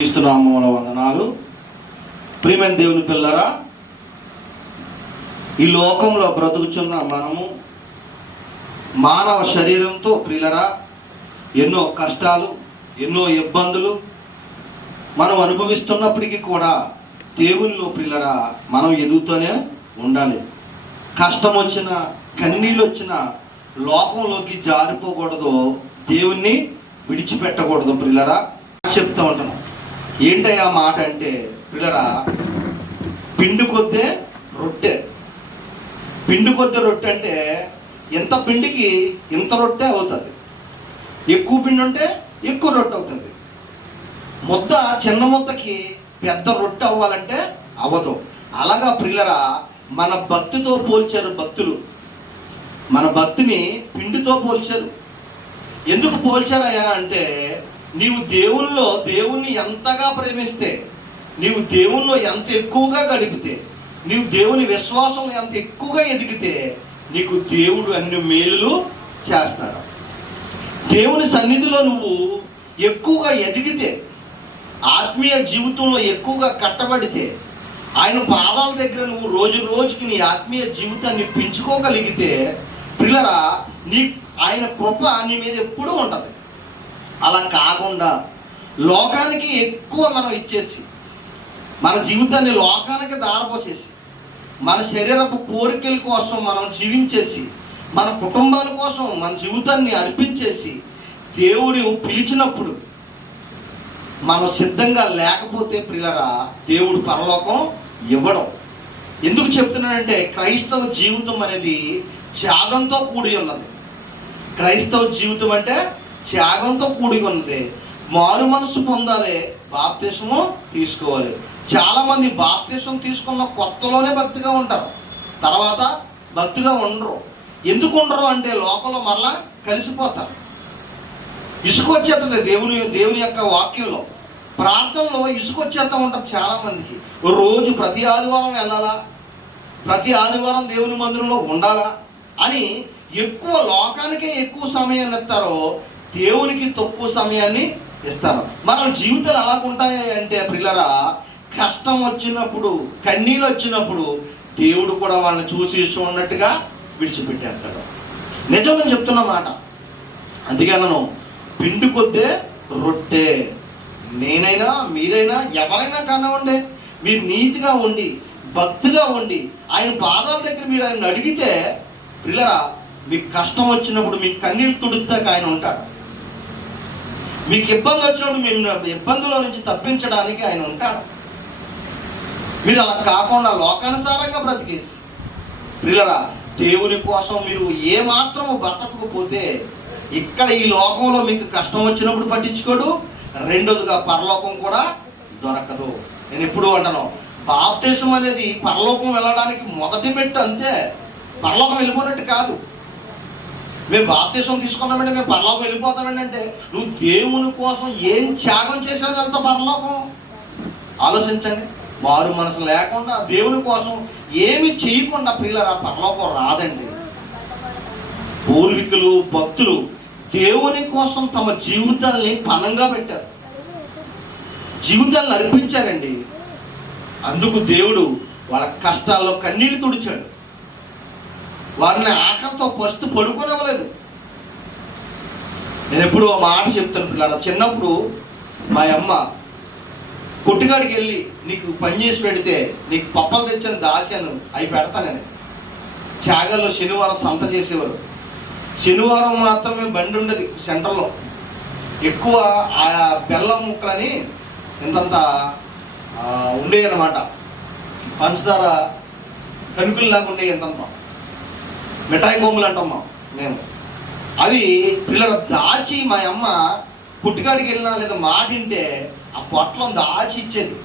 క్రీస్తునామమున వందనాలు. ప్రియమైన దేవుని పిల్లరా, ఈ లోకంలో బ్రతుకుచున్న మనము మానవ శరీరంతో ప్రియులరా ఎన్నో కష్టాలు, ఎన్నో ఇబ్బందులు మనం అనుభవిస్తున్నప్పటికీ కూడా దేవునిలో ప్రియులరా మనం ఎదుగుతూనే ఉండాలి. కష్టం వచ్చిన, కన్నీళ్ళు వచ్చిన లోకంలోకి జారిపోకూడదు, దేవుణ్ణి విడిచిపెట్టకూడదు. ప్రియులరా చెప్తూ ఉంటాను. ఏంటయ్యా మాట అంటే పిల్లరా, పిండి కొద్దే రొట్టె. పిండి కొద్దే రొట్టె అంటే ఎంత పిండికి ఇంత రొట్టె అవుతుంది, ఎక్కువ పిండి ఉంటే ఎక్కువ రొట్టె అవుతుంది. ముద్ద చిన్న ముద్దకి పెద్ద రొట్టె అవ్వాలంటే అవ్వదు. అలాగా పిల్లరా మన భక్తితో పోల్చారు భక్తులు. మన భక్తిని పిండితో పోల్చారు. ఎందుకు పోల్చారయ్యా అంటే, నీవు దేవుణ్ణి ఎంతగా ప్రేమిస్తే, నీవు దేవుణ్ణిలో ఎంత ఎక్కువగా గడిపితే, నీవు దేవుని విశ్వాసం ఎంత ఎక్కువగా ఎదిగితే నీకు దేవుడు అన్ని మేలులు చేస్తాడు. దేవుని సన్నిధిలో నువ్వు ఎక్కువగా ఎదిగితే, ఆత్మీయ జీవితంలో ఎక్కువగా కట్టబడితే, ఆయన పాదాల దగ్గర నువ్వు రోజు రోజుకి నీ ఆత్మీయ జీవితాన్ని పెంచుకోగలిగితే పిల్లరా ఆయన కృప నీ మీద ఎప్పుడూ ఉంటుంది. అలా కాకుండా లోకానికి ఎక్కువ మనం ఇచ్చేసి, మన జీవితాన్ని లోకానికి దారపోసేసి, మన శరీరపు కోరికల కోసం మనం జీవించేసి, మన కుటుంబాల కోసం మన జీవితాన్ని అర్పించేసి, దేవుడు పిలిచినప్పుడు మనం సిద్ధంగా లేకపోతే ప్రియులరా దేవుడు పరలోకం ఇవ్వడం. ఎందుకు చెప్తున్నానంటే, క్రైస్తవ జీవితం అనేది త్యాగంతో కూడి ఉన్నది. క్రైస్తవ జీవితం అంటే త్యాగంతో కూడి ఉన్నది. మారు మనసు పొందాలి, బాప్తిస్మం తీసుకోవాలి. చాలా మంది బాప్తిస్మం తీసుకున్న కొత్తలోనే భక్తిగా ఉంటారు, తర్వాత భక్తిగా ఉండరు. ఎందుకు ఉండరు అంటే లోకంలో మరలా కలిసిపోతారు. ఇసుక వచ్చేస్తుంది దేవుని యొక్క వాక్యంలో, ప్రార్థనలో ఇసుక వచ్చేస్తూ ఉంటుంది చాలా మందికి. రోజు ప్రతి ఆదివారం వెళ్ళాలా, ప్రతి ఆదివారం దేవుని మందిరంలో ఉండాలా అని ఎక్కువ లోకానికే ఎక్కువ సమయాన్ని ఇస్తారో, దేవునికి తక్కువ సమయాన్ని ఇస్తారు. మన జీవితాలు అలాగుంటాయి అంటే పిల్లరా, కష్టం వచ్చినప్పుడు, కన్నీళ్ళు వచ్చినప్పుడు దేవుడు కూడా వాళ్ళని చూసి చూడనట్టుగా విడిచిపెట్టేస్తాడు. నిజంగా చెప్తున్న మాట. అందుకే నన్ను పిండి కొద్దే రొట్టె. నేనైనా మీరైనా ఎవరైనా కానివ్వండి, మీరు నీతిగా ఉండి భక్తిగా ఉండి ఆయన పాదాల దగ్గర మీరు ఆయన అడిగితే పిల్లరా, మీకు కష్టం వచ్చినప్పుడు మీకు కన్నీళ్ళు తుడుతాక ఆయన ఉంటాడు. మీకు ఇబ్బంది వచ్చినప్పుడు మీరు ఇబ్బందుల నుంచి తప్పించడానికి ఆయన ఉంటాడు. మీరు అలా కాకుండా లోకానుసారంగా బ్రతికేసి పిల్లరా దేవుని కోసం మీరు ఏమాత్రము బ్రతకకపోతే, ఇక్కడ ఈ లోకంలో మీకు కష్టం వచ్చినప్పుడు పట్టించుకోడు, రెండోదిగా పరలోకం కూడా దొరకదు. నేను ఎప్పుడు అంటాను, బాప్తిస్మం అనేది పరలోకం వెళ్ళడానికి మొదటి మెట్టు అంతే, పరలోకం వెళ్ళిపోయినట్టు కాదు. మేము బాప్తిస్మం తీసుకున్నామంటే మేము పరలోకం వెళ్ళిపోతామండి అంటే, నువ్వు దేవుని కోసం ఏం త్యాగం చేసావు వెళ్తావు పరలోకం. ఆలోచించండి. మారు మనసు లేకుండా దేవుని కోసం ఏమి చేయకుండా పిల్లలు ఆ పరలోకం రాదండి. పూర్వీకులు భక్తులు దేవుని కోసం తమ జీవితాల్ని పణంగా పెట్టారు, జీవితాలను అర్పించారండి. అందుకు దేవుడు వాళ్ళ కష్టాల్లో కన్నీళ్లు తుడిచాడు. వారిని ఆకలితో ఫస్ట్ పడుకోనివ్వలేదు. నేను ఎప్పుడు ఆ మాట చెప్తాను పిల్లల, చిన్నప్పుడు మా అమ్మ కొట్టుగాడికి వెళ్ళి నీకు పని చేసి పెడితే నీకు పప్పలు తెచ్చాను దాచాను అవి పెడతానని. త్యాగాల్లో శనివారం సంత చేసేవారు. శనివారం మాత్రమే బండి ఉండేది సెంటర్లో. ఎక్కువ ఆ బెల్లం ముక్కలని ఇంతంత ఉండేవి అన్నమాట, పంచదార కణుకుల్లాగా ఉండేవి ఇంతంత, మిఠాయి బొమ్మలు అంటాం మేము. అవి పిల్లలు దాచి మా అమ్మ పుట్టికాడికి వెళ్ళినా లేదా మాటింటే ఆ పొట్లం దాచి ఇచ్చేది.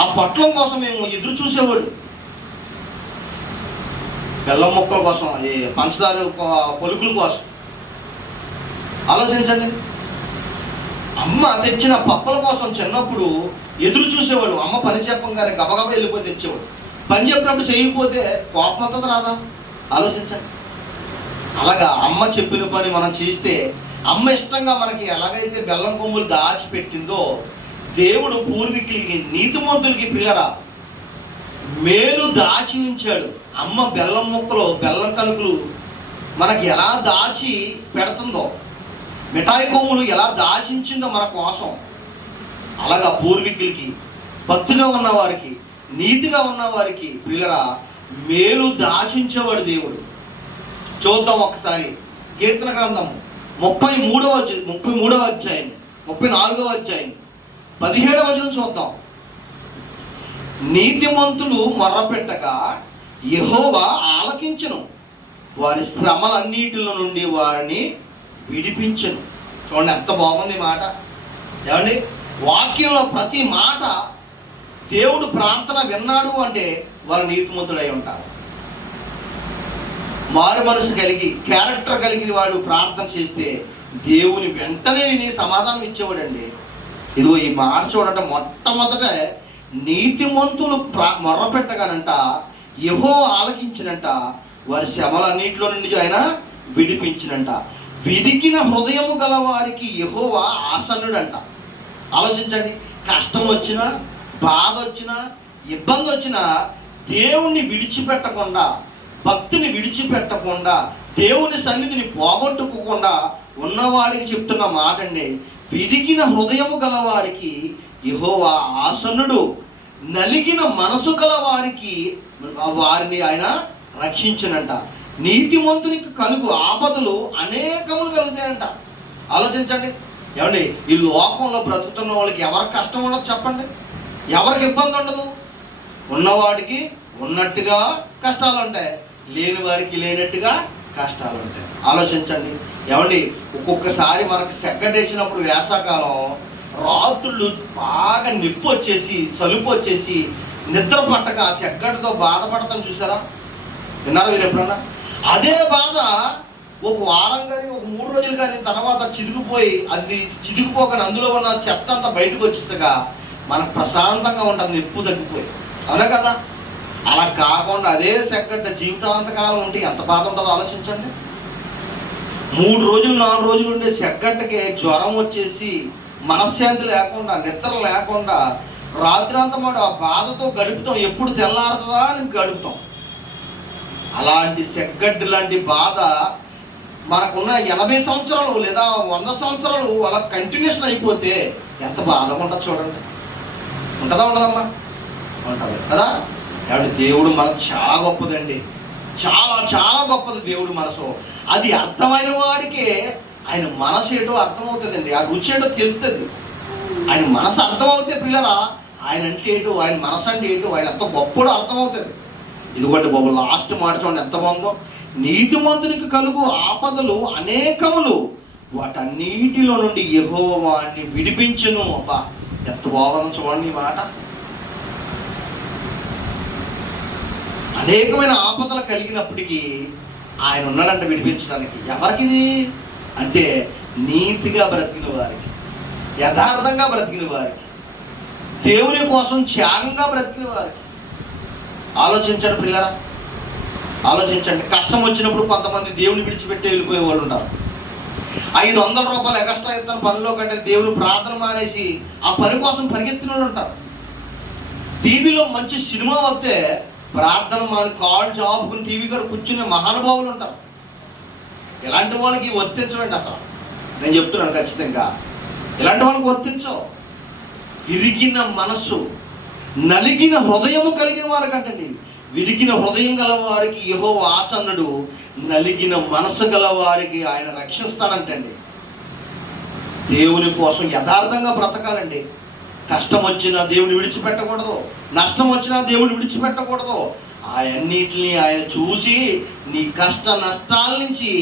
ఆ పొట్లం కోసం మేము ఎదురు చూసేవాడు, బెల్లం ముక్కల కోసం, ఈ పంచదార పొలుకుల కోసం. ఆలోచించండి. అమ్మ తెచ్చిన పప్పుల కోసం చిన్నప్పుడు ఎదురు చూసేవాడు. అమ్మ పని చెప్పంగానే గబగబా వెళ్ళిపోయి తెచ్చేవాడు. పని చెప్పినప్పుడు చేయకపోతే కోపం వస్తుంది రాదా? ఆలోచించండి. అలాగా అమ్మ చెప్పిన పని మనం చేస్తే, అమ్మ ఇష్టంగా మనకి ఎలాగైతే బెల్లం కొమ్ములు దాచిపెట్టిందో దేవుడు పూర్వీకులకి నీతిమంతులకి ప్రియరా మేలు దాచి ఉంచాడు. అమ్మ బెల్లం ముక్కలు బెల్లం కలుపులు మనకి ఎలా దాచి పెడుతుందో, మిఠాయి కొమ్ములు ఎలా దాచించిందో మన కోసం, అలాగా పూర్వీకులకి భక్తిగా ఉన్నవారికి నీతిగా ఉన్నవారికి ప్రియరా మేలు దాచించేవాడు దేవుడు. చూద్దాం ఒకసారి కీర్తన గ్రంథం 33వ అధ్యాయం 34వ అధ్యాయం 17వ వచనం చూద్దాం. నీతిమంతులు మొర్రపెట్టగా యెహోవా ఆలకించును, వారి శ్రమలన్నిటిలో నుండి వారిని విడిపించును. చూడండి ఎంత బాగుంది మాట. ఏమండి, వాక్యంలో ప్రతి మాట దేవుడు ప్రార్థన విన్నాడు అంటే వారు నీతిమంతుడై ఉంటారు. మారు మనసు కలిగి క్యారెక్టర్ కలిగిన వాడు ప్రార్థన చేస్తే దేవుని వెంటనే విని సమాధానం ఇచ్చేవాడండి. ఇదిగో ఈ మాట చూడటం మొట్టమొదట నీతిమంతులు మొర్రపెట్టగానంట యెహోవా ఆలకించినంట, వారి శ్రమలన్నిటిలో నుండి ఆయన విడిపించినంట. విరిగిన హృదయము గల వారికి యెహోవా ఆసన్నుడంట. ఆలోచించండి, కష్టం వచ్చినా బాధ వచ్చినా ఇబ్బంది వచ్చినా దేవుణ్ణి విడిచిపెట్టకుండా, భక్తిని విడిచిపెట్టకుండా, దేవుని సన్నిధిని పోగొట్టుకోకుండా ఉన్నవాడికి చెప్తున్న మాట అండి, విరిగిన హృదయము గల వారికి యెహోవా ఆసన్నుడు, నలిగిన మనసు గల వారిని ఆయన రక్షించునంట. నీతిమంతునికి కలుగు ఆపదలు అనేకములు కలుగుతాయంట. ఆలోచించండి, ఏమండి, ఈ లోకంలో బ్రతుకుతున్న వాళ్ళకి ఎవరికి కష్టం ఉండదు చెప్పండి? ఎవరికి ఇబ్బంది ఉండదు? ఉన్నవాడికి ఉన్నట్టుగా కష్టాలు ఉంటాయి, లేని వారికి లేనట్టుగా కష్టాలు ఉంటాయి. ఆలోచించండి, ఏమండి, ఒక్కొక్కసారి మనకు సెగ్గడేసినప్పుడు వేసవకాలం రాత్రులు బాగా నిప్పు వచ్చేసి సలుపు వచ్చేసి నిద్ర పట్టక ఆ సెగ్గడితో బాధపడతాం చూసారా? విన్నారా మీరు ఎప్పుడన్నా? అదే బాధ ఒక వారం కానీ ఒక 3 రోజులు కానీ తర్వాత చిరిగిపోకని అందులో ఉన్న చెత్త అంతా బయటకు వచ్చేసాక మనకు ప్రశాంతంగా ఉంటుంది, నిప్పు తగ్గిపోయి. అవునా కదా? అలా కాకుండా అదే సెగ్గడ్డ జీవితాంతకాలం ఉంటే ఎంత బాధ ఉంటుందో ఆలోచించండి. 3 రోజులు 4 రోజులు ఉండే సెగ్గడ్డకి జ్వరం వచ్చేసి మనశ్శాంతి లేకుండా నిద్ర లేకుండా రాత్రి అంతా మనం ఆ బాధతో గడుపుతాం. ఎప్పుడు తెల్లారుతుందా అని గడుపుతాం. అలాంటి సెగ్గడ్డు లాంటి బాధ మనకున్న 80 సంవత్సరాలు లేదా 100 సంవత్సరాలు అలా కంటిన్యూషన్ అయిపోతే ఎంత బాధగా ఉంటుంది చూడండి. ఉంటుందా ఉండదమ్మా? ఉంటుంది కదా. కాబట్టి దేవుడు మనకు చాలా గొప్పదండి, చాలా చాలా గొప్పది దేవుడు మనసు. అది అర్థమైన వాడికే ఆయన మనసు ఏటో అర్థమవుతుందండి, ఆ రుచి ఏటో తెలుస్తుంది. ఆయన మనసు అర్థమవుతే పిల్లరా ఆయన అంటే ఏటో, ఆయన మనసు అంటే ఏటో, ఆయన ఎంత గొప్పడో అర్థమవుతుంది. ఇదిగోండి బాబు, లాస్ట్ మాట చూడండి ఎంత బాగుందో. నీతిమంతునికి కలుగు ఆపదలు అనేకములు, వాటన్నిటిలో నుండి యెహోవా వారిని విడిపించును. అబ్బా ఎంత బాగుందో చూడండి ఈ మాట. అనేకమైన ఆపదలు కలిగినప్పటికీ ఆయన ఉన్నాడంటే విడిపించడానికి. ఎవరికిది అంటే నీతిగా బ్రతికిన వారికి, యథార్థంగా బ్రతికిన వారికి, దేవుని కోసం త్యాగంగా బ్రతికిన వారికి. ఆలోచించండి పిల్లరా, ఆలోచించండి. కష్టం వచ్చినప్పుడు కొంతమంది దేవుని విడిచిపెట్టి వెళ్ళిపోయే వాళ్ళు ఉంటారు. 500 రూపాయలు ఎక్స్ట్రా ఇస్తాను పనిలో కంటే దేవుని ప్రార్థన మానేసి ఆ పని కోసం పరిగెత్తిన వాళ్ళు ఉంటారు. టీవీలో మంచి సినిమా వస్తే ప్రార్థన మాని కాల్ జాబుకుని టీవీ కూడా కూర్చునే మహానుభావులు ఉంటారు. ఇలాంటి వాళ్ళకి వర్తించమండి. అసలు నేను చెప్తున్నాను ఖచ్చితంగా ఇలాంటి వాళ్ళకి వర్తించవు. విరిగిన మనస్సు నలిగిన హృదయము కలిగిన వారికి అంటండి, విరిగిన హృదయం గల వారికి యెహోవా ఆసన్నుడు, నలిగిన మనసు గల వారికి ఆయన రక్షిస్తాడంటండి. దేవుని కోసం యథార్థంగా బ్రతకాలండి. కష్టం వచ్చినా దేవుని విడిచిపెట్టకూడదు, నష్టం వచ్చినా దేవుని విడిచిపెట్టకూడదు. ఆయన్నిటిని ఆయన చూసి నీ కష్ట నష్టాల నుంచి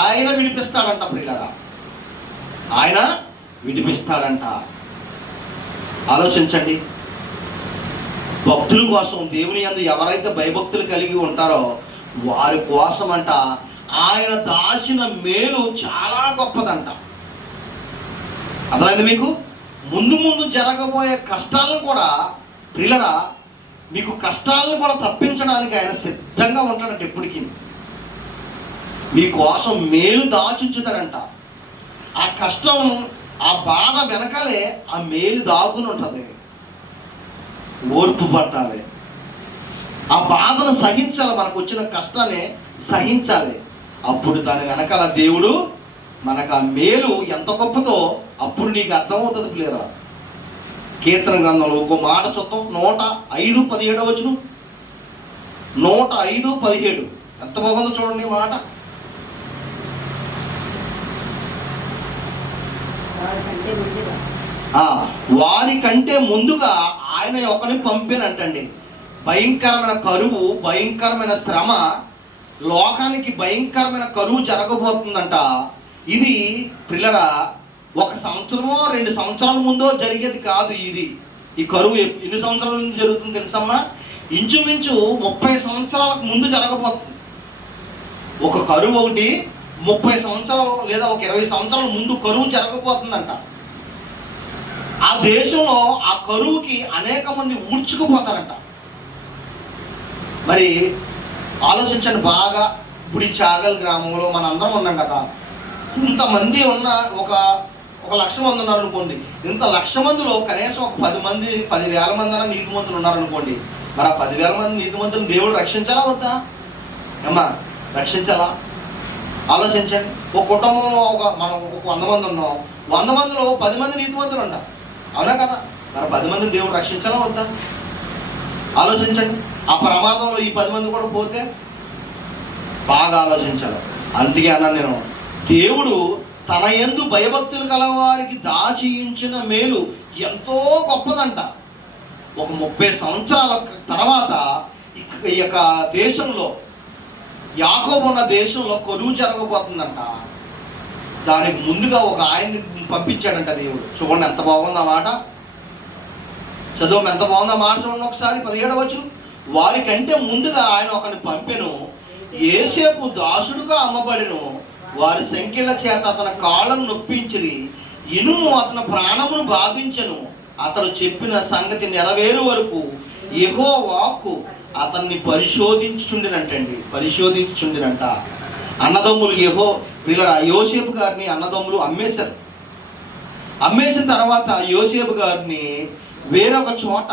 ఆయన విడిపిస్తాడంట ప్రియులారా, ఆయన విడిపిస్తాడంట. ఆలోచించండి, భక్తుల కోసం దేవుని యందు ఎవరైతే భయభక్తులు కలిగి ఉంటారో వారి కోసం అంట ఆయన దాచిన మేలు చాలా గొప్పదంట. అర్థమైంది మీకు? ముందు ముందు జరగబోయే కష్టాలను కూడా ప్రియులరా, మీకు కష్టాలను కూడా తప్పించడానికి ఆయన సిద్ధంగా ఉంటాడంట. ఎప్పటికీ మీకోసం మేలు దాచుంచుతాడంట. ఆ కష్టం ఆ బాధ వెనకాలే ఆ మేలు దాగుని ఉంటుంది. ఓర్పు పట్టాలి, ఆ బాధను సహించాలి, మనకు వచ్చిన కష్టాన్ని సహించాలి. అప్పుడు దాని వెనకాల దేవుడు మనకు ఆ మేలు ఎంత గొప్పదో అప్పుడు నీకు అర్థమవుతుంది ప్లేరా. కీర్తన గ్రంథంలో ఒక మాట చూద్దాం, 105:17 105:17 ఎంత బాగుందో చూడండి మాట. వారికంటే ముందుగా ఆయన ఒకరిని పంపానంటండి. భయంకరమైన కరువు, భయంకరమైన శ్రమ, లోకానికి భయంకరమైన కరువు జరగబోతుందంట. ఇది పిల్లరా 1 సంవత్సరమో 2 సంవత్సరాల ముందో జరిగేది కాదు. ఈ కరువు ఎన్ని సంవత్సరాల ముందు జరుగుతుంది తెలుసమ్మా? ఇంచుమించు 30 సంవత్సరాలకు ముందు జరగబోతుంది. ఒక కరువు ఒకటి 30 సంవత్సరాలు లేదా ఒక 20 సంవత్సరాల ముందు కరువు జరగబోతుందంట. ఆ దేశంలో ఆ కరువుకి అనేక మంది ఊడ్చుకుపోతారంట. మరి ఆలోచించండి బాగా. ఇప్పుడు ఈ చాగల్ గ్రామంలో మన అందరం ఉన్నాం కదా, ఇంతమంది ఉన్న ఒక 1,00,000 మంది ఉన్నారు అనుకోండి. ఇంత 1,00,000 మందిలో కనీసం ఒక 10,000 మంది అన్న నీతిమంతులు ఉన్నారనుకోండి. మరి ఆ 10,000 మంది నీతిమంతులను దేవుడు రక్షించాలా వద్దా? ఏమ్మా, రక్షించాలా? ఆలోచించండి. ఒక కుటుంబంలో మనం 100 మంది ఉన్నాం, 100 మందిలో 10 మంది నీతిమంతులు అంట, అవునా కదా? మరి 10 మందిని దేవుడు రక్షించాలా వద్దా? ఆలోచించండి. ఆ ప్రమాదంలో ఈ 10 మంది కూడా పోతే బాగా ఆలోచించాలి. అందుకే అన్నా నేను, దేవుడు తన యందు భయభక్తులు గలవారికి దాచియించిన మేలు ఎంతో గొప్పదంట. ఒక 30 సంవత్సరాల తర్వాత ఈ యొక్క దేశంలో, యాకోబు ఉన్న దేశంలో కరువు జరగబోతుందంట. దానికి ముందుగా ఒక ఆయన్ని పంపించాడంట దేవుడు. చూడండి ఎంత బాగుంది ఆ మాట. చదువు ఎంత బాగుంది ఆ మాట చూడండి ఒకసారి. 17 వారికంటే ముందుగా ఆయన ఒకరిని పంపెను, యోసేపు దాసుడుగా అమ్మబడెను. వారి సంఖ్యల చేత అతని కాళ్ళను నొప్పించిరి, ఇనుము అతని ప్రాణమును బాధించెను. అతను చెప్పిన సంగతి నెరవేరు వరకు యెహోవా వాక్కు అతన్ని పరిశోధించుచుండినంట. అన్నదమ్ములు యోసేపు గారిని అన్నదమ్ములు అమ్మేశారు. అమ్మేసిన తర్వాత యోసేపు గారిని వేరొక చోట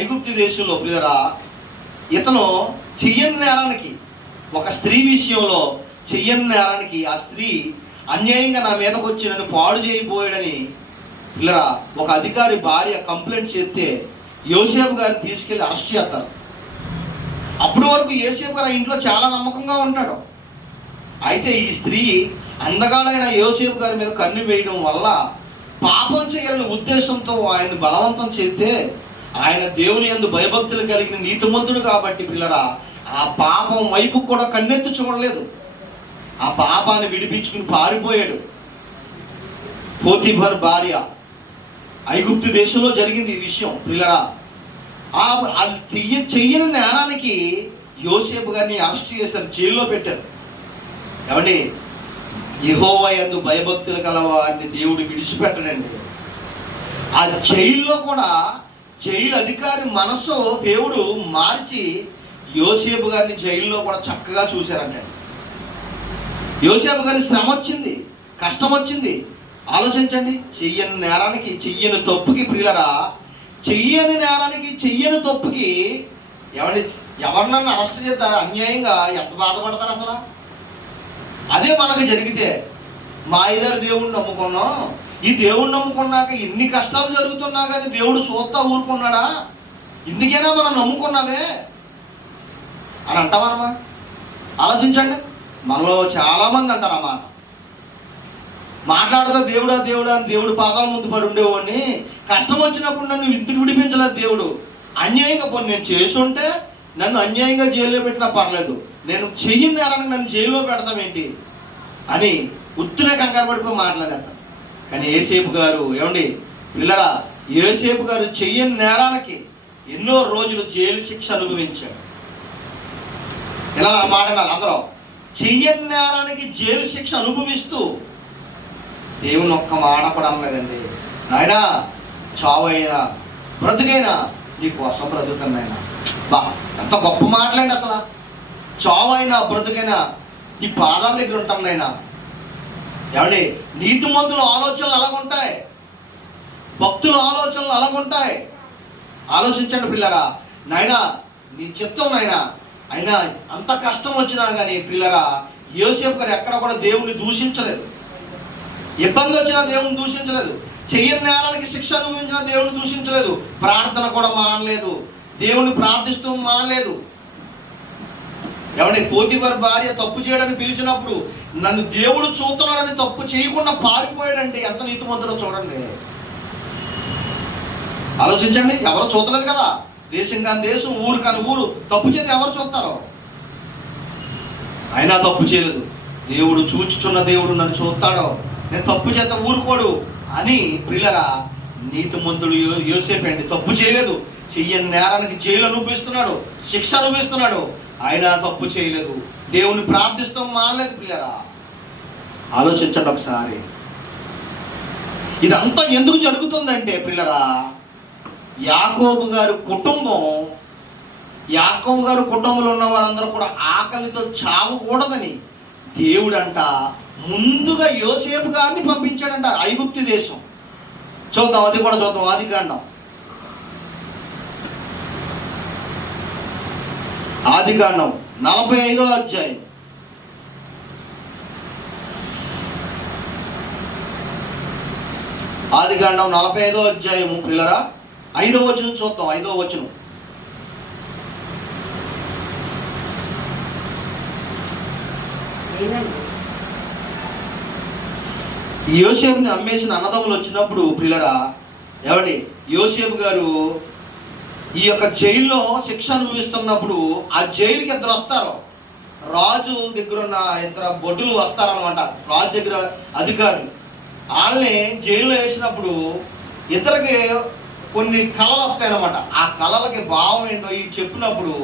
ఐగుప్తు దేశంలో ఇతను చెయ్యని నేరానికి, ఒక స్త్రీ విషయంలో చెయ్యని నేరానికి ఆ స్త్రీ అన్యాయంగా నా మీదకి వచ్చి నన్ను పాడు చేయబోయాడని ఒక అధికారి భార్య కంప్లైంట్ చేస్తే యోసేపు గారిని తీసుకెళ్లి అరెస్ట్ చేస్తారు. అప్పటి వరకు యోసేపు గారు ఇంట్లో చాలా నమ్మకంగా ఉంటాడు. అయితే ఈ స్త్రీ అందగాడైన యోసేపు గారి మీద కన్ను వేయడం వల్ల పాపం చేయాలని ఉద్దేశంతో ఆయన బలవంతం చేస్తే, ఆయన దేవుని యందు భయభక్తులు కలిగిన నీతిమంతుడు కాబట్టి ఆ పాపం వైపు కూడా కన్నెత్తి చూడలేదు. ఆ పాపాన్ని విడిపించుకుని పారిపోయాడు. పోతీఫర్ భార్య, ఐగుప్తు దేశంలో జరిగింది ఈ విషయం. చెయ్యని నేరానికి యోసేపు గారిని అరెస్ట్ చేశారు, జైల్లో పెట్టారు. ఏమండి, యెహోవా యందు భయభక్తులు గల వారిని దేవుడు విడిచిపెట్టడండి. ఆ జైల్లో కూడా జైలు అధికారి మనసు దేవుడు మార్చి యోసేపు గారిని జైల్లో కూడా చక్కగా చూశారంటే. యోసేపు గారి శ్రమ వచ్చింది, కష్టం వచ్చింది. ఆలోచించండి. చెయ్యని నేరానికి, చెయ్యని తప్పుకి చెయ్యని నేరానికి, చెయ్యని తప్పుకి ఎవరినన్నా అరెస్ట్ చేద్దా అన్యాయంగా ఎంత బాధపడతారు అసలు? అదే మనకు జరిగితే, మా ఇద్దరు దేవుడిని నమ్ముకున్నాం, ఈ దేవుడిని నమ్ముకున్నాక ఇన్ని కష్టాలు జరుగుతున్నా కానీ దేవుడు చూస్తా ఊరుకున్నాడా? ఇందుకేనా మనం నమ్ముకున్నదే అని అంటామా? ఆలోచించండి. మనలో చాలా మంది అంటారు అన్నమాట. మాట్లాడుతూ దేవుడా దేవుడా అని దేవుడు పాదాల ముందు పడి ఉండేవాడిని, కష్టం వచ్చినప్పుడు నన్ను ఇంటికి విడిపించలేదు దేవుడు. అన్యాయంగా కొన్ని నేను చేసుంటే నన్ను అన్యాయంగా జైల్లో పెట్టినా పర్లేదు, నేను చెయ్యని నేరానికి నన్ను జైల్లో పెడతామేంటి అని ఉత్తునే కంగారు పడిపోయి మాట్లాడేస్తాను. కానీ యోసేపు గారు, యోసేపు గారు చెయ్యని నేరానికి ఎన్నో రోజులు జైలు శిక్ష అనుభవించాడు. ఇలా మాట అందరూ చెయ్యని నేరానికి జైలు శిక్ష అనుభవిస్తూ దేవుని ఒక్క మాట కూడా అనలేదండి. నాయనా, చావైనా బ్రతుకైనా నీ కోసం బ్రతుకుతానైనా. ఎంత గొప్ప మాటలండి అసలు. చావైనా బ్రతుకైనా నీ పాదాల దగ్గర ఉంటానైనా. ఏమండి, నీతిమంతుల ఆలోచనలు అలాగుంటాయి, భక్తుల ఆలోచనలు అలాగుంటాయి. ఆలోచించండి పిల్లరా. నాయనా నీ చిత్తం నాయనా. అయినా అంత కష్టం వచ్చినా కానీ పిల్లరా, యోసేపు గారు ఎక్కడ కూడా దేవుని దూషించలేదు. ఇబ్బంది వచ్చినా దేవుని దూషించలేదు. చెయ్యని నేరానికి శిక్ష అనుభవించిన దేవుని దూషించలేదు. ప్రార్థన కూడా మానలేదు. దేవుని ప్రార్థిస్తూ మానలేదు. ఏమంటే పోతీఫర్ భార్య తప్పు చేయడానికి పిలిచినప్పుడు నన్ను దేవుడు చూస్తున్నాడని తప్పు చేయకుండా పారిపోయాడంటే ఎంత నీతిమంతుడో చూడండి. ఆలోచించండి. ఎవరు చూడలేదు కదా. దేశం కాని దేశం, ఊరు కాని ఊరు తప్పు చేస్తే ఎవరు చూస్తారో. అయినా తప్పు చేయలేదు. దేవుడు చూచుచున్న దేవుడు నన్ను చూస్తాడో, నేను తప్పు చేత ఊరుకోడు అని ప్రియులరా నీతిమంతుడు యోసేపు అండి. తప్పు చేయలేదు. చెయ్యని నేరానికి జైలు అనుభవిస్తున్నాడు, శిక్ష అనుభవిస్తున్నాడు. ఆయన తప్పు చేయలేదు. దేవుని ప్రార్థిస్తాం మానలేదు. ప్రియులరా ఆలోచించండి ఒకసారి. ఇదంతా ఎందుకు జరుగుతుందంటే ప్రియులరా, యాకోబు గారి కుటుంబంలో ఉన్న వారందరూ కూడా ఆకలితో చావకూడదని దేవుడంట ముందుగా యోసేపు గారిని పంపించాడంట ఐగుప్తు దేశం. చూద్దాం, అది కూడా చూద్దాం. ఆదికాండం 45వ అధ్యాయం. ఆదికాండం 45వ అధ్యాయము పిల్లరా 5వ వచనం చూద్దాం. 5వ వచనం. యోసేపుని అమ్మేసిన అన్నదమ్ములు వచ్చినప్పుడు పిల్లరా, ఏమండి, యోసేపు గారు ఈ యొక్క జైల్లో శిక్ష అనుభవిస్తున్నప్పుడు ఆ జైలుకి ఇద్దరు వస్తారు. రాజు దగ్గర ఉన్న ఇద్దరు బొడ్డులు వస్తారనమాట. రాజు దగ్గర అధికారులు. వాళ్ళని జైల్లో వేసినప్పుడు ఇద్దరికి కొన్ని కళలు వస్తాయన్నమాట. ఆ కళలకి భావం ఏంటో ఈ చెప్పినప్పుడు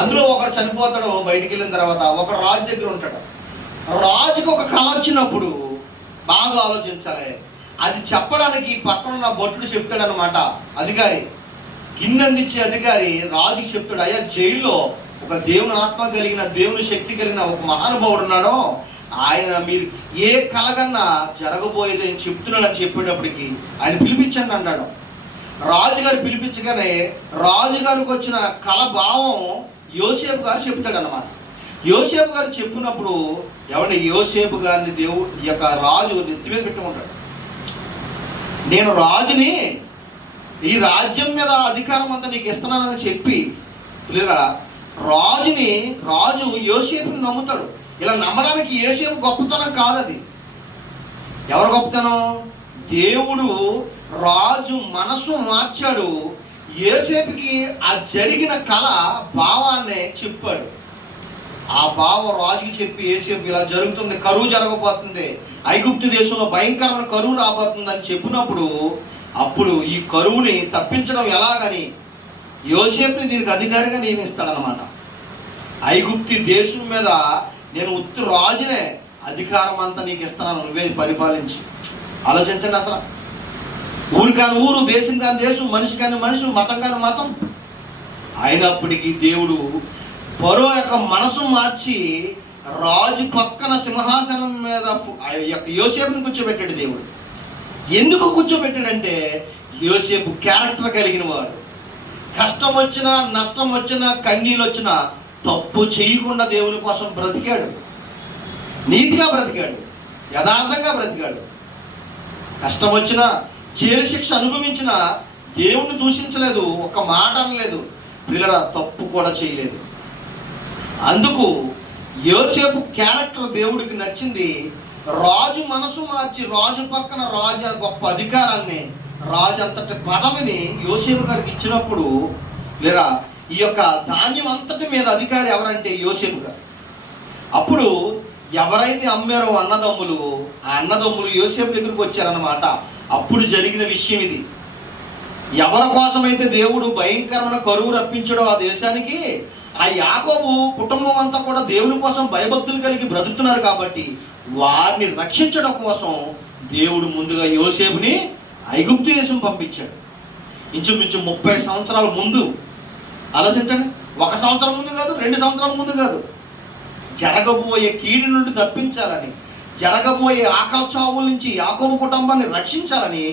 అందులో ఒకడు చనిపోతాడు. బయటికి వెళ్ళిన తర్వాత ఒకడు రాజు దగ్గర ఉంటాడు. రాజుకి ఒక కళ వచ్చినప్పుడు బాగా ఆలోచించాలి. అది చెప్పడానికి పక్కన ఉన్న బొట్టుడు చెప్తాడనమాట. అధికారి గిన్నెందిచ్చే అధికారి రాజుకి చెప్తాడు, అయ్యా జైల్లో ఒక దేవుని ఆత్మ కలిగిన, దేవుని శక్తి కలిగిన ఒక మహానుభావుడు ఉన్నాడో, ఆయన మీరు ఏ కలగన్నా జరగబోయేది అని చెప్తున్నాడని చెప్పేటప్పటికి ఆయన పిలిపించండి అన్నాడు. రాజుగారు పిలిపించగానే రాజుగారికి వచ్చిన కళ భావం యోసేపు గారు చెప్తాడు అనమాట. యోసేపు గారు చెప్పినప్పుడు ఎవరిని యోసేపు గారిని దేవుడు యొక్క రాజు నెత్తి మీద పెట్టుకుంటాడు. నేను రాజుని, ఈ రాజ్యం మీద అధికారం అంతా నీకు ఇస్తున్నానని చెప్పి లేదా రాజు యోసేపుని నమ్ముతాడు. ఇలా నమ్మడానికి యోసేపు గొప్పతనం కాదు, అది ఎవరు గొప్పతనం? దేవుడు రాజు మనసు మార్చాడు. యోసేపుకి ఆ జరిగిన కళ భావాన్ని చెప్పాడు. ఆ భావం రాజుకి చెప్పి యోసేపు ఇలా జరుగుతుంది, కరువు జరగబోతుంది, ఐగుప్తు దేశంలో భయంకరమైన కరువు రాబోతుంది అని చెప్పినప్పుడు అప్పుడు ఈ కరువుని తప్పించడం ఎలాగని యోసేపుని దీనికి అధికారిగా నియమిస్తాడనమాట. ఐగుప్తు దేశం మీద నేను ఉత్తు రాజునే, అధికారం అంతా నీకు ఇస్తున్నాను, నువ్వే పరిపాలించి. ఆలోచించండి. అసలు ఊరు కాని ఊరు, దేశం కాని దేశం, మనిషి కాని మనిషి, మతం కాని మతం. అయినప్పటికీ దేవుడు ఫరో యొక్క మనసు మార్చి రాజు పక్కన సింహాసనం మీద యోసేపుని కూర్చోబెట్టాడు దేవుడు. ఎందుకు కూర్చోబెట్టాడంటే యోసేపు క్యారెక్టర్ కలిగిన వాడు. కష్టం వచ్చినా, నష్టం వచ్చినా, కన్నీళ్ళు వచ్చినా తప్పు చేయకుండా దేవుని కోసం బ్రతికాడు. నీతిగా బ్రతికాడు, యథార్థంగా బ్రతికాడు. కష్టం వచ్చినా, జైలు శిక్ష అనుభవించిన దేవుణ్ణి దూషించలేదు, ఒక మాట అనలేదు, పిల్లల తప్పు కూడా చేయలేదు. అందుకు యోసేపు క్యారెక్టర్ దేవుడికి నచ్చింది. రాజు మనసు మార్చి రాజు పక్కన రాజు గొప్ప అధికారాన్ని, రాజు అంతటి పదవిని యోసేపు గారికి ఇచ్చినప్పుడు లేదా ఈ యొక్క ధాన్యం అంతటి మీద అధికారి ఎవరంటే యోసేపు గారు. అప్పుడు ఎవరైతే అమ్మారో అన్నదమ్ములు, ఆ అన్నదమ్ములు యోసేపు దగ్గరికి వచ్చారన్నమాట. అప్పుడు జరిగిన విషయం ఇది. ఎవరి కోసమైతే దేవుడు భయంకరమైన కరువు రప్పించడో ఆ దేశానికి, ఆ యాకోబు కుటుంబం అంతా కూడా దేవుని కోసం భయభక్తులు కలిగి బ్రతుకుతున్నారు కాబట్టి వారిని రక్షించడం కోసం దేవుడు ముందుగా యోసేపుని ఐగుప్తు దేశం పంపించాడు. ఇంచుమించు 30 సంవత్సరాల ముందు. ఆలోచించండి. 1 సంవత్సరం ముందు కాదు, 2 సంవత్సరాల ముందు కాదు. జరగబోయే కీడు నుండి తప్పించాలని జరగబోయే ఆకలి చావుల నుంచి యాకోబు కుటుంబాన్ని రక్షించాలని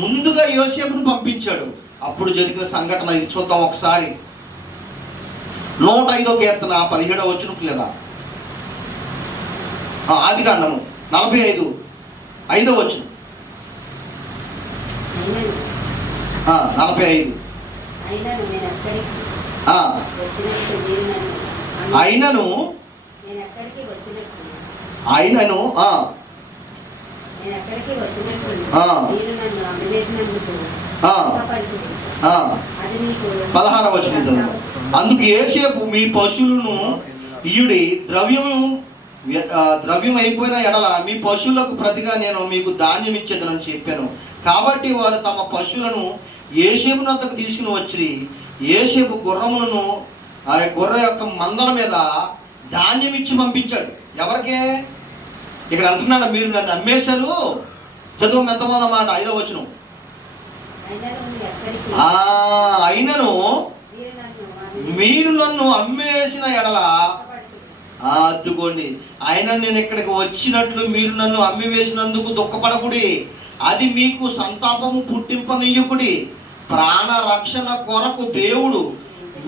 ముందుగా యోసేపును పంపించాడు. అప్పుడు జరిగిన సంఘటన ఇది చూద్దాం ఒకసారి. 105వ కీర్తన 17వ వచనం లేదా ఆదికాండము 45 వచనం 45. అయినను పదహారవ వచనం. అందుకు యోసేపు మీ పశువులను ఇయుడి ద్రవ్యం అయిపోయిన ఎడల మీ పశువులకు ప్రతిగా నేను మీకు ధాన్యం ఇచ్చేదనని చెప్పాను. కాబట్టి వారు తమ పశువులను యోసేపు వద్దకు తీసుకుని వచ్చి యోసేపు గుర్రములను ఆ గొర్రె యొక్క మందల మీద ధాన్యం ఇచ్చి పంపించాడు. ఎవరికే? ఇక్కడ అంటున్నాడు, మీరు నన్ను అమ్మేశారు. చదువు ఎంతమంది అన్నమాట 5వ వచనం. అయినను మీరు నన్ను అమ్మేసిన ఎడల అద్దుకోండి. ఆయన నేను ఇక్కడికి వచ్చినట్లు మీరు నన్ను అమ్మి వేసినందుకు దుఃఖపడకుడి, అది మీకు సంతాపము పుట్టింపనీయకుడి. ప్రాణ రక్షణ కొరకు దేవుడు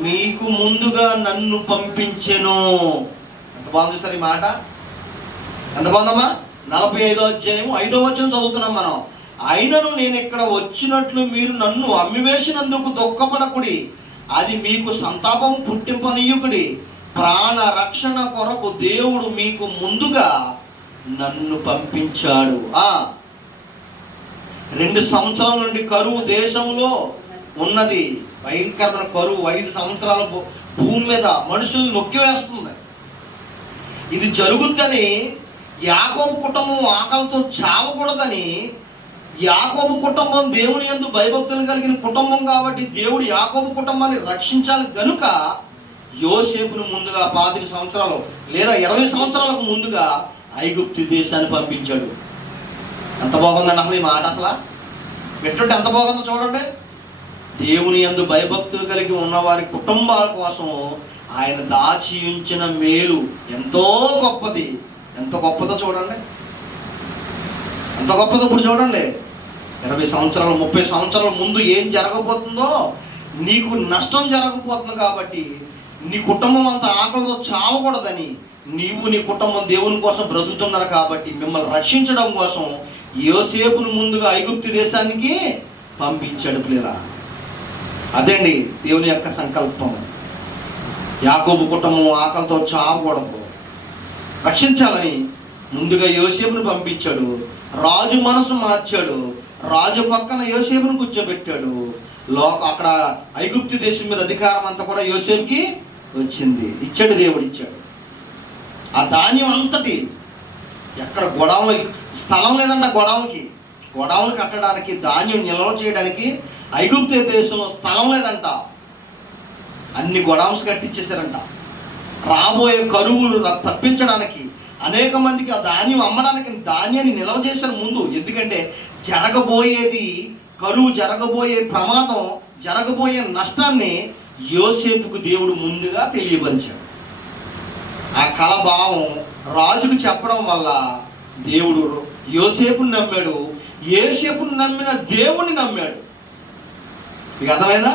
మీకు ముందుగా నన్ను పంపించెను. ఎంత బాగుంది సార్ ఈ మాట, ఎంత బాగుందమ్మా. 45వ అధ్యాయం 5వ వచనం చదువుతున్నాం మనం. అయినను నేను ఇక్కడ వచ్చినట్లు మీరు నన్ను అమ్మివేసినందుకు దుఃఖపడకుడి, అది మీకు సంతాపం పుట్టింపనీయుకుడి. ప్రాణ రక్షణ కొరకు దేవుడు మీకు ముందుగా నన్ను పంపించాడు. 2 సంవత్సరాల నుండి కరువు దేశంలో ఉన్నది. భయంకరమైన కరువు 5 సంవత్సరాల భూమి మీద మనుషులు నొక్కివేస్తుంది. ఇది జరుగుద్దని యాకోబు కుటుంబం ఆకలితో చావకూడదని, యాకోబు కుటుంబం దేవుని యందు భయభక్తులు కలిగిన కుటుంబం కాబట్టి దేవుడు యాకోబు కుటుంబాన్ని రక్షించాలి గనుక యోసేపును ముందుగా 15 సంవత్సరాలు లేదా 20 సంవత్సరాలకు ముందుగా ఐగుప్తు దేశాన్ని పంపించాడు. ఎంత బాగుందని అసలు ఈ మాట, అసలు పెట్టుంటే ఎంత బాగుందో చూడండి. దేవుని యందు భయభక్తులు కలిగి ఉన్నవారి కుటుంబాల కోసం ఆయన దాచి ఉంచిన మేలు ఎంతో గొప్పది. ఎంత గొప్పదో చూడండి, ఎంత గొప్పదో. ఇప్పుడు చూడండి, 20 సంవత్సరాలు 30 సంవత్సరాల ముందు ఏం జరగబోతుందో నీకు నష్టం జరగబోతుంది. కాబట్టి నీ కుటుంబం అంతా ఆకలితో చావకూడదని నీవు నీ కుటుంబం దేవుని కోసం బ్రతుకుతున్నారు. కాబట్టి మిమ్మల్ని రక్షించడం కోసం యోసేపును ముందుగా ఐగుప్తు దేశానికి పంపించాడు పిల్లరా. అదండి దేవుని యొక్క సంకల్పం. యాకోబు కుటుంబం ఆకలితో చావకూడదు, రక్షించాలని ముందుగా యోసేపును పంపించాడు. రాజు మనసు మార్చాడు. రాజు పక్కన యోసేపును కూర్చోబెట్టాడు. అక్కడ ఐగుప్తు దేశం మీద అధికారం అంతా కూడా యోసేపుకి వచ్చింది. ఇచ్చాడు, దేవుడు ఇచ్చాడు. ఆ ధాన్యం అంతటి ఎక్కడ గొడవలు, స్థలం లేదంట గొడవలు కట్టడానికి, ధాన్యం నిల్వ చేయడానికి ఐగుప్తు దేశంలో స్థలం లేదంట. అన్ని గొడవల్స్ కట్టించేశారంట. రాబోయే కరువులు తప్పించడానికి అనేక మందికి ఆ ధాన్యం అమ్మడానికి ధాన్యాన్ని నిల్వ చేశారు ముందు. ఎందుకంటే జరగబోయేది కరువు, జరగబోయే ప్రమాదం, జరగబోయే నష్టాన్ని యోసేపుకు దేవుడు ముందుగా తెలియపరిచాడు. ఆ కళ భావం రాజుకు చెప్పడం వల్ల దేవుడు యోసేపుని నమ్మాడు. యోసేపుని నమ్మిన దేవుణ్ణి నమ్మాడు. మీకు అర్థమైందా?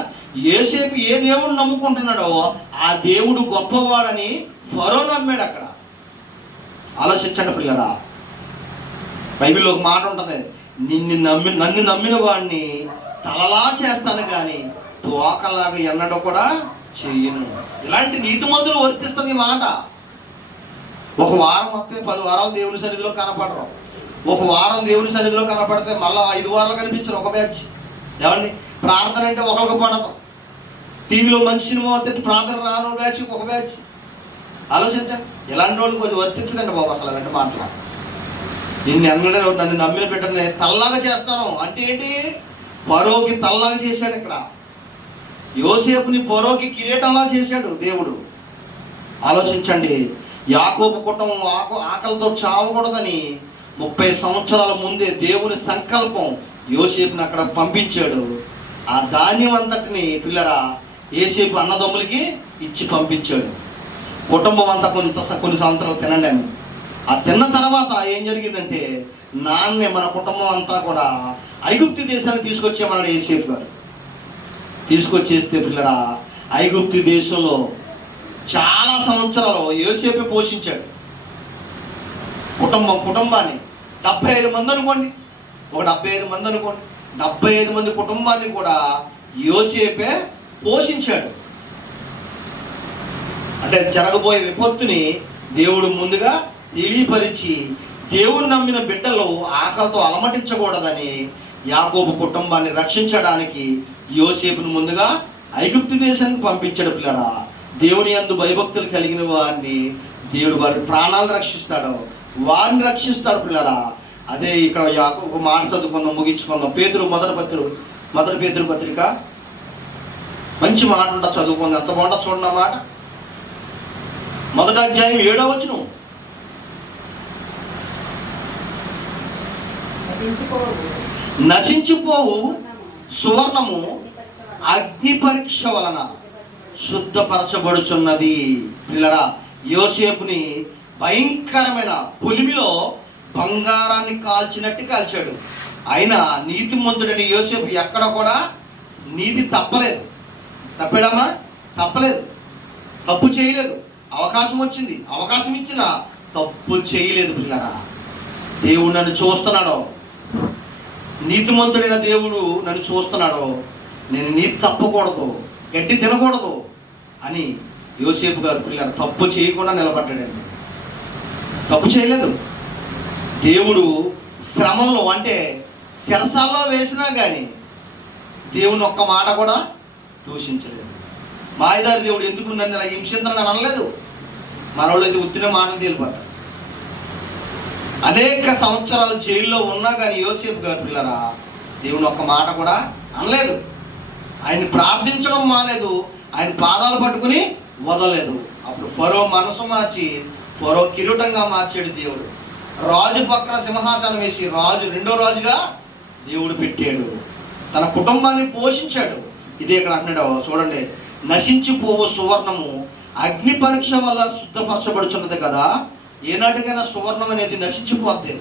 యోసేపు ఏ దేవుడిని నమ్ముకుంటున్నాడో ఆ దేవుడు గొప్పవాడని ఫరో నమ్మాడు. అక్కడ ఆలోచించండి పిల్లరా. బైబిల్లో ఒక మాట ఉంటుంది, నన్ను నమ్మిన వాడిని తలలా చేస్తాను కానీ తోకలాగా ఎన్నడూ కూడా చెయ్యను. ఇలాంటి నీతిమంతులు వర్తిస్తుంది మాట. ఒక వారం వస్తే 10 వారాలు దేవుని సన్నిధిలో కనపడరు. ఒక వారం దేవుని సన్నిధిలో కనపడితే మళ్ళీ 5 వారాలు కనిపించరు. ఒక బ్యాచ్. ఏమండి, ప్రార్థన అంటే ఒకరికి పడదు. టీవీలో మంచి సినిమా వస్తే ప్రార్థన రాను బ్యాచ్ ఒక బ్యాచ్. ఆలోచించండి. ఇలాంటి వాళ్ళు కొంచెం వర్తించదండి బాబు. అసలు అలాంటి మాటలు నన్ను నమ్మిన బిడ్డని తల్లాగా చేస్తాను అంటే ఏంటి? ఫరోకి తల్లాగా చేశాడు. ఇక్కడ యోసేపుని ఫరోకి కిరీటంలా చేశాడు దేవుడు. ఆలోచించండి. యాకోబు కుటుంబం ఆకలితో చావకూడదని 30 సంవత్సరాల ముందే దేవుని సంకల్పం యోసేపుని అక్కడ పంపించాడు. ఆ ధాన్యం అంతటిని పిల్లరా యోసేపు అన్నదమ్ములకి ఇచ్చి పంపించాడు. కుటుంబం అంతా కొన్ని సంవత్సరాలు తినండి అని. ఆ తిన్న తర్వాత ఏం జరిగిందంటే నాన్నే మన కుటుంబం అంతా కూడా ఐగుప్తు దేశానికి తీసుకొచ్చేమన్నాడు యోసేపు గారు. తీసుకొచ్చేస్తే పిల్లరా ఐగుప్తు దేశంలో చాలా సంవత్సరాలు యోసేపే పోషించాడు కుటుంబాన్ని. 75 మంది అనుకోండి, ఒక 75 మంది అనుకోండి, 75 మంది కుటుంబాన్ని కూడా యోసేపే పోషించాడు. అంటే జరగబోయే విపత్తుని దేవుడు ముందుగా తెలియపరిచి దేవుని నమ్మిన బిడ్డలు ఆకలితో అలమటించకూడదని యాకోబు కుటుంబాన్ని రక్షించడానికి యోసేపును ముందుగా ఐగుప్తు దేశానికి పంపించాడు. పిల్లరా దేవుని యందు భయభక్తులు కలిగిన వారిని దేవుడు వారి ప్రాణాలు రక్షిస్తాడు, వారిని రక్షిస్తాడు. పిల్లరా అదే ఇక్కడ ఒక మాట చదువుకుందాం, ముగించుకుందాం. మొదటి పేతురు పత్రిక మంచి మాట ఉంటా, చదువుకుందాం. ఎంత బాగుంటుంది చూడండి ఆ మాట. 1వ అధ్యాయం 7వ వచనం. నశించిపోవు సువర్ణము అగ్ని పరీక్ష వలన శుద్ధపరచబడుచున్నది. పిల్లరా యోసేపుని భయంకరమైన పులిమిలో బంగారాన్ని కాల్చినట్టు కాల్చాడు. అయినా నీతిమంతుడని యోసేపు ఎక్కడ కూడా నీతి తప్పలేదు. తప్పాడమ్మా? తప్పలేదు, తప్పు చేయలేదు. అవకాశం వచ్చింది, అవకాశం ఇచ్చినా తప్పు చేయలేదు. పిల్లరా దేవుడు నన్ను చూస్తున్నాడో, నీతిమంతుడైన దేవుడు నన్ను చూస్తున్నాడో, నేను నీతి తప్పకూడదు, గడ్డి తినకూడదు అని యోసేపు గారు పిల్లలు తప్పు చేయకుండా నిలబడ్డాడండి. తప్పు చేయలేదు. దేవుడు శ్రమంలో అంటే చెరసాల్లో వేసినా కానీ దేవుని ఒక్క మాట కూడా దూషించలేదు. మాయదారి దేవుడు ఎందుకు నన్ను ఇలా హింసించని అనలేదు. మనోళ్ళు అయితే ఉత్తిన మాటలు తేలిపోతారు. అనేక సంవత్సరాలు జైల్లో ఉన్నా కానీ యోసేపు గారు పిల్లరా దేవుని ఒక్క మాట కూడా అనలేదు. ఆయన్ని ప్రార్థించడం మాలేదు, ఆయన పాదాలు పట్టుకుని వదలలేదు. అప్పుడు ఫరో మనసు మార్చి ఫరో కిరీటంగా మార్చాడు దేవుడు. రాజు పక్కన సింహాసనం వేసి రెండో రాజుగా దేవుడు పెట్టాడు. తన కుటుంబాన్ని పోషించాడు. ఇదే ఇక్కడ అంటున్నాడు చూడండి. నశించిపోవు సువర్ణము అగ్ని పరీక్ష వల్ల శుద్ధపరచబడుచున్నది కదా. ఏనాటికైనా సువర్ణం అనేది నశించిపోద్ది.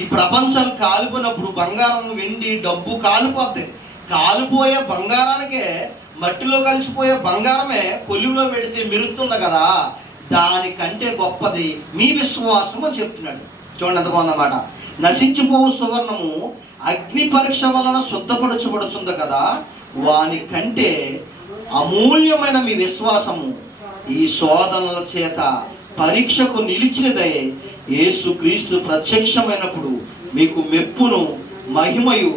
ఈ ప్రపంచాలు కాలిపోయినప్పుడు బంగారం, వెండి, డబ్బు కాలిపోద్ది. కాలిపోయే బంగారానికే, మట్టిలో కలిసిపోయే బంగారమే కొలిమిలో పెడితే మెరుస్తుంది కదా, దానికంటే గొప్పది మీ విశ్వాసం అని చెప్తున్నాడు. చూడండి ఎంత బాగుందన్నమాట. నశించిపోవు సువర్ణము అగ్ని పరీక్ష వలన శుద్ధపరచబడుతుంది కదా, వాని కంటే అమూల్యమైన మీ విశ్వాసము ఈ శోధనల చేత పరీక్షకు నిలిచినదై యేసుక్రీస్తు ప్రత్యక్షమైనప్పుడు మీకు మెప్పును, మహిమయు,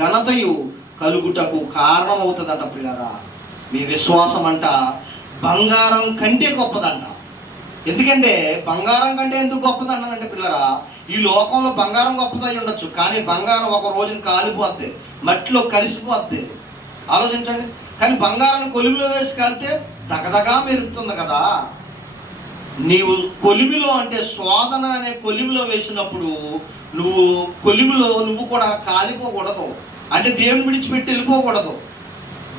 ఘనతయు కలుగుటకు కారణమవుతుందంట. పిల్లరా మీ విశ్వాసం అంట బంగారం కంటే గొప్పదంట. ఎందుకంటే బంగారం కంటే ఎందుకు గొప్పదన్నానంటే పిల్లరా, ఈ లోకంలో బంగారం గొప్పదై ఉండొచ్చు, కానీ బంగారం ఒక రోజున కాలిపోద్ది, మట్టిలో కలిసిపోద్ది. ఆలోచించండి. కానీ బంగారాన్ని కొలిమిలో వేసి కలితే దగదగా మెరుస్తుంది కదా. నీవు కొలిమిలో అంటే శోధన అనే కొలిమిలో వేసినప్పుడు నువ్వు కూడా కాలిపోకూడదు. అంటే దేవుని విడిచిపెట్టి వెళ్ళిపోకూడదు.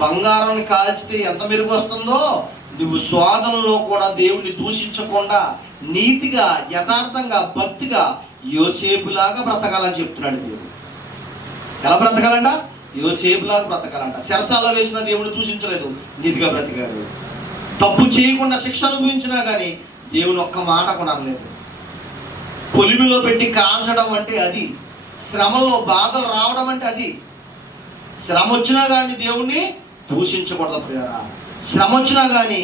బంగారాన్ని కాల్చితే ఎంత మెరుగు వస్తుందో, నువ్వు శోధనలో కూడా దేవుని దూషించకుండా నీతిగా, యథార్థంగా, భక్తిగా యోసేపులాగా బ్రతకాలని చెప్తున్నాడు దేవుడు. ఎలా బ్రతకాలంట? యోసేపులాగా బ్రతకాలంట. చెరసాల్లో వేసిన దేవుని దూషించలేదు, నీతిగా బ్రతికాడు. తప్పు చేయకుండా శిక్ష అనుభవించినా కానీ దేవుని ఒక్క మాట కూడా అనలేదు. కొలిమిలో పెట్టి కాల్చడం అంటే అది. శ్రమలో బాధలు రావడం అంటే అది. శ్రమ వచ్చినా కానీ దేవుణ్ణి దూషించకూడదు ప్రియరా. శ్రమ వచ్చినా కానీ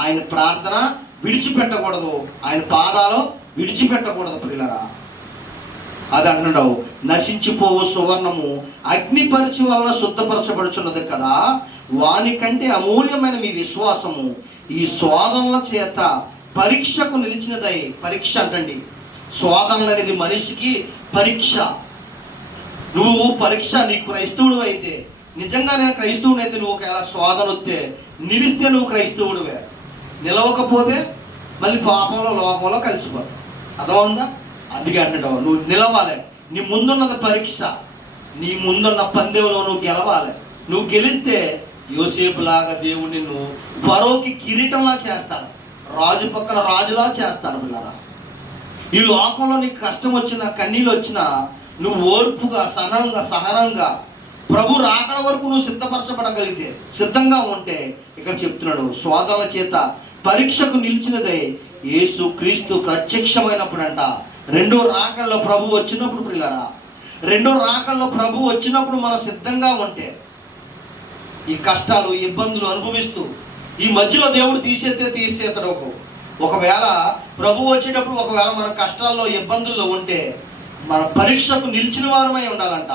ఆయన ప్రార్థన విడిచిపెట్టకూడదు, ఆయన పాదాలు విడిచిపెట్టకూడదు ప్రియరా. అది అంటున్నాడు. నశించిపోవు సువర్ణము అగ్ని పరీక్ష వలన శుద్ధపరచబడుచున్నది కదా, వానికంటే అమూల్యమైన మీ విశ్వాసము ఈ శోధనల చేత పరీక్షకు నిలిచినదై. పరీక్ష అంటండి. శోధనలు అనేది మనిషికి పరీక్ష. నువ్వు పరీక్ష, నీకు క్రైస్తవుడు అయితే, నిజంగా నేను క్రైస్తవుడు అయితే, నువ్వు ఒకవేళ శోధన వస్తే నిలిస్తే నువ్వు క్రైస్తవుడివే. నిలవకపోతే మళ్ళీ పాపంలో, లోకంలో కలిసిపోతావు. అర్థమవుందా? అందుకే అంటావు నువ్వు నిలవాలి. నీ ముందున్నది పరీక్ష. నీ ముందున్న పందెంలో నువ్వు గెలవాలి. నువ్వు గెలిస్తే యోసేపులాగా దేవుడు నిన్ను ఫరోకి కిరీటంలా చేస్తాడు, రాజు పక్కన రాజులా చేస్తాడు. పిల్లరా ఈ లోకంలో నీకు కష్టం వచ్చినా, కన్నీళ్ళు వచ్చినా నువ్వు ఓర్పుగా, సహనంగా ప్రభు రాకడ వరకు నువ్వు సిద్ధపరచబడగలిగితే, సిద్ధంగా ఉంటే, ఇక్కడ చెప్తున్నాడు, శోధనల చేత పరీక్షకు నిలిచినదే యేసు క్రీస్తు ప్రత్యక్షమైనప్పుడంట. రెండో రాకడలో ప్రభు వచ్చినప్పుడు పిల్లరా, రెండో రాకడలో ప్రభు వచ్చినప్పుడు మనం సిద్ధంగా ఉంటే, ఈ కష్టాలు, ఇబ్బందులు అనుభవిస్తూ ఈ మధ్యలో దేవుడు తీసేస్తాడు. ఒకవేళ ప్రభు వచ్చేటప్పుడు ఒకవేళ మన కష్టాల్లో, ఇబ్బందుల్లో ఉంటే మన పరీక్షకు నిలిచిన వారమై ఉండాలంట.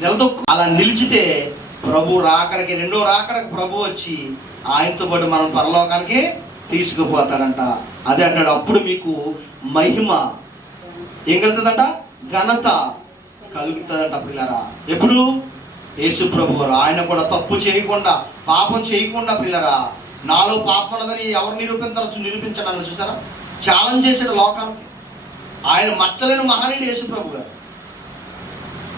నిలదొక్కు అలా నిలిచితే ప్రభు రాకడికి, రెండో రాకడకి ప్రభు వచ్చి ఆయనతో పాటు మనం పరలోకానికి తీసుకుపోతాడంట. అదే అంటాడు, అప్పుడు మీకు మహిమ ఏం కలుగుతుందంట, ఘనత కలుగుతుందంట పిల్లరా. ఎప్పుడు? యేసు ప్రభు ఆయన కూడా తప్పు చేయకుండా, పాపం చేయకుండా పిల్లరా, నాలో పాపం ఉన్నదని ఎవరు నిరూపించడానికి చూసారా, ఛాలెంజ్ చేశాడు లోకానికి. ఆయన మచ్చలేని మహనీయుడు యేసు ప్రభు గారు.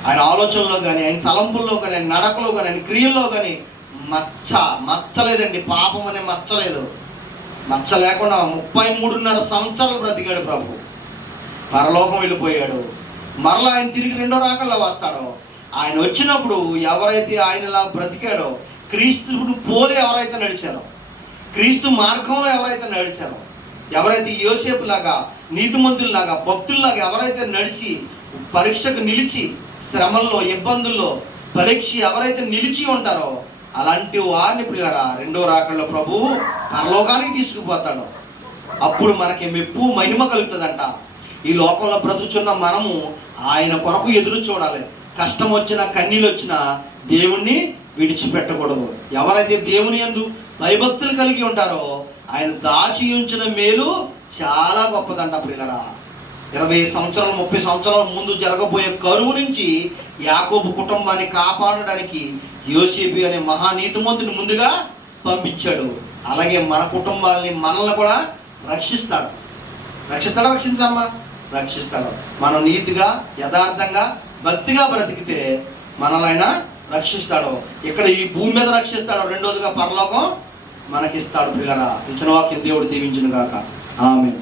ఆయన ఆలోచనలో కానీ, ఆయన తలంపుల్లో కానీ, ఆయన నడకలో కానీ, ఆయన క్రియల్లో కానీ మచ్చలేదండి. పాపం అనే మచ్చలేదు. మచ్చ లేకుండా 33.5 సంవత్సరాలు బ్రతికాడు ప్రభు. పరలోకం వెళ్ళిపోయాడు. మరలా ఆయన తిరిగి రెండో రాకల్లో వస్తాడో, ఆయన వచ్చినప్పుడు ఎవరైతే ఆయనలా బ్రతికాడో, క్రీస్తుని పోలి ఎవరైతే నడిచారో, క్రీస్తు మార్గంలో ఎవరైతే నడిచారో, ఎవరైతే యోసేపు లాగా, నీతిమంతుల్లాగా, భక్తుల్లాగా ఎవరైతే నడిచి పరీక్షకు నిలిచి, శ్రమల్లో, ఇబ్బందుల్లో పరీక్ష ఎవరైతే నిలిచి ఉంటారో, అలాంటి వారిని పిల్లరా రెండో రాకడలో ప్రభువు పరలోకానికి తీసుకుపోతాడు. అప్పుడు మనకి మెప్పు, మహిమ కలుగుతుందంట. ఈ లోకంలో బ్రతుకుచున్న మనము ఆయన కొరకు ఎదురు చూడాలి. కష్టం వచ్చినా, కన్నీళ్ళు వచ్చినా దేవుణ్ణి విడిచిపెట్టకూడదు. ఎవరైతే దేవుని యందు భయభక్తులు కలిగి ఉంటారో ఆయన దాచి ఉంచిన మేలు చాలా గొప్పదంట పిల్లరా. 20 సంవత్సరాలు, 30 సంవత్సరాల ముందు జరగబోయే కరువు నుంచి యాకోబు కుటుంబాన్ని కాపాడడానికి యోసేపు అనే మహానీతిమంతుని ముందుగా పంపించాడు. అలాగే మన కుటుంబాలని, మనల్ని కూడా రక్షిస్తాడు. రక్షించడమ్మా, రక్షిస్తాడు. మనం నీతిగా, యథార్థంగా, భక్తిగా బ్రతికితే మనల్ని రక్షిస్తాడు. ఇక్కడ ఈ భూమి మీద రక్షిస్తాడు, రెండోదిగా పరలోకం మనకిస్తాడు పిల్లరా. ఇచ్చిన వాక్యం దేవుడు దీవించును గాక. ఆమేన్.